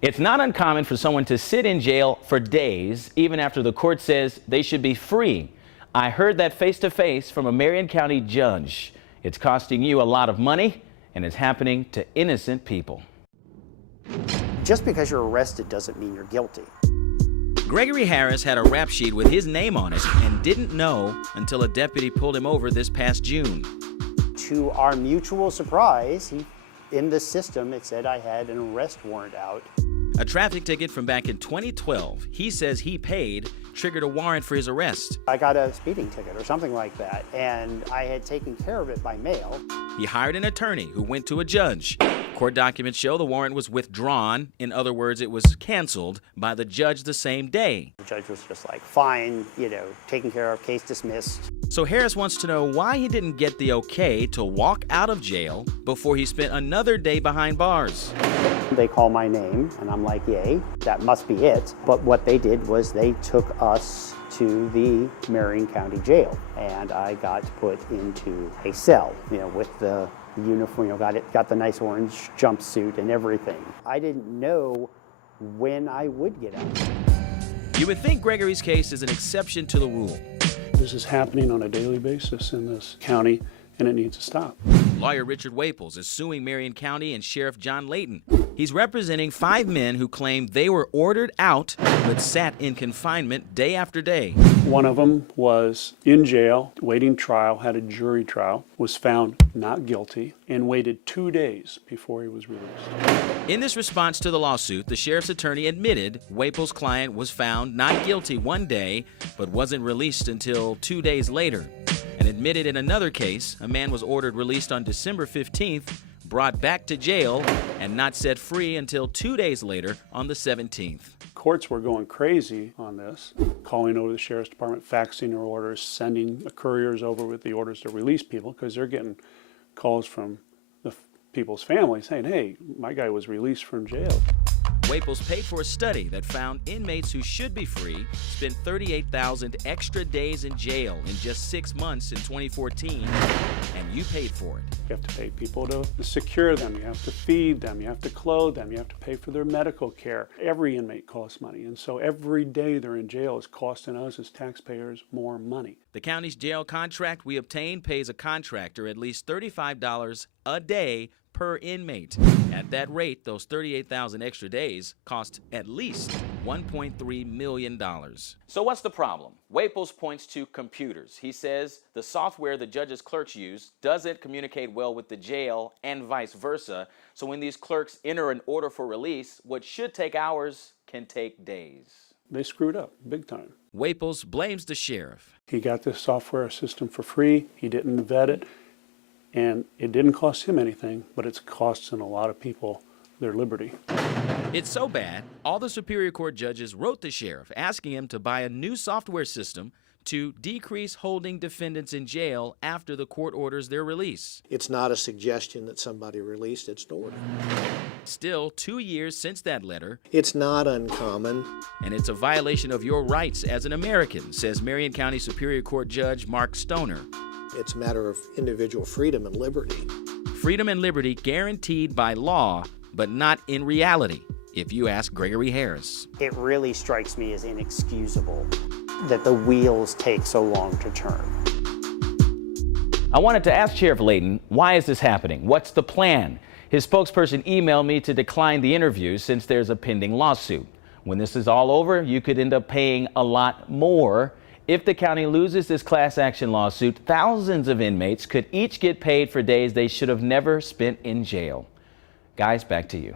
It's not uncommon for someone to sit in jail for days, even after the court says they should be free. I heard that face-to-face from a Marion County judge. It's costing you a lot of money, and it's happening to innocent people. Just because you're arrested doesn't mean you're guilty. Gregory Harris had a rap sheet with his name on it and didn't know until a deputy pulled him over this past June. To our mutual surprise, in the system, it said I had an arrest warrant out. A traffic ticket from back in 2012 he says he paid triggered a warrant for his arrest. I got a speeding ticket or something like that, and I had taken care of it by mail. He hired an attorney who went to a judge. Court documents show the warrant was withdrawn. In other words, it was canceled by the judge the same day. The judge was just like, fine, taken care of, case dismissed. So Harris wants to know why he didn't get the okay to walk out of jail before he spent another day behind bars. They call my name, and I'm like, yay, that must be it. But what they did was they took us to the Marion County Jail, and I got put into a cell, with the uniform, got the nice orange jumpsuit and everything. I didn't know when I would get out. You would think Gregory's case is an exception to the rule. This is happening on a daily basis in this county, and it needs to stop. Lawyer Richard Waples is suing Marion County and Sheriff John Layton. He's representing 5 men who claim they were ordered out but sat in confinement day after day. One of them was in jail, waiting trial, had a jury trial, was found not guilty, and waited 2 days before he was released. In this response to the lawsuit, the sheriff's attorney admitted Waples' client was found not guilty one day but wasn't released until 2 days later. And admitted in another case, a man was ordered released on December 15th, brought back to jail, and not set free until 2 days later on the 17th. Courts were going crazy on this, calling over the sheriff's department, faxing their orders, sending couriers over with the orders to release people, because they're getting calls from the people's families saying, hey, my guy was released from jail. Waples paid for a study that found inmates who should be free spent 38,000 extra days in jail in just 6 months in 2014, and you paid for it. You have to pay people to secure them, you have to feed them, you have to clothe them, you have to pay for their medical care. Every inmate costs money, and so every day they're in jail is costing us as taxpayers more money. The county's jail contract we obtained pays a contractor at least $35 a day per inmate. At that rate, those 38,000 extra days cost at least $1.3 million. So what's the problem? Waples points to computers. He says the software the judge's clerks use doesn't communicate well with the jail and vice versa. So when these clerks enter an order for release, what should take hours can take days. They screwed up big time. Waples blames the sheriff. He got this software system for free, he didn't vet it, and it didn't cost him anything, but it's costing a lot of people their liberty. It's so bad, all the Superior Court judges wrote the sheriff asking him to buy a new software system to decrease holding defendants in jail after the court orders their release. It's not a suggestion that somebody released, it's an order. Still, 2 years since that letter, it's not uncommon. And it's a violation of your rights as an American, says Marion County Superior Court Judge Mark Stoner. It's a matter of individual freedom and liberty. Freedom and liberty guaranteed by law, but not in reality, if you ask Gregory Harris. It really strikes me as inexcusable that the wheels take so long to turn. I wanted to ask Sheriff Layton, why is this happening? What's the plan? His spokesperson emailed me to decline the interview since there's a pending lawsuit. When this is all over, you could end up paying a lot more. If the county loses this class action lawsuit, thousands of inmates could each get paid for days they should have never spent in jail. Guys, back to you.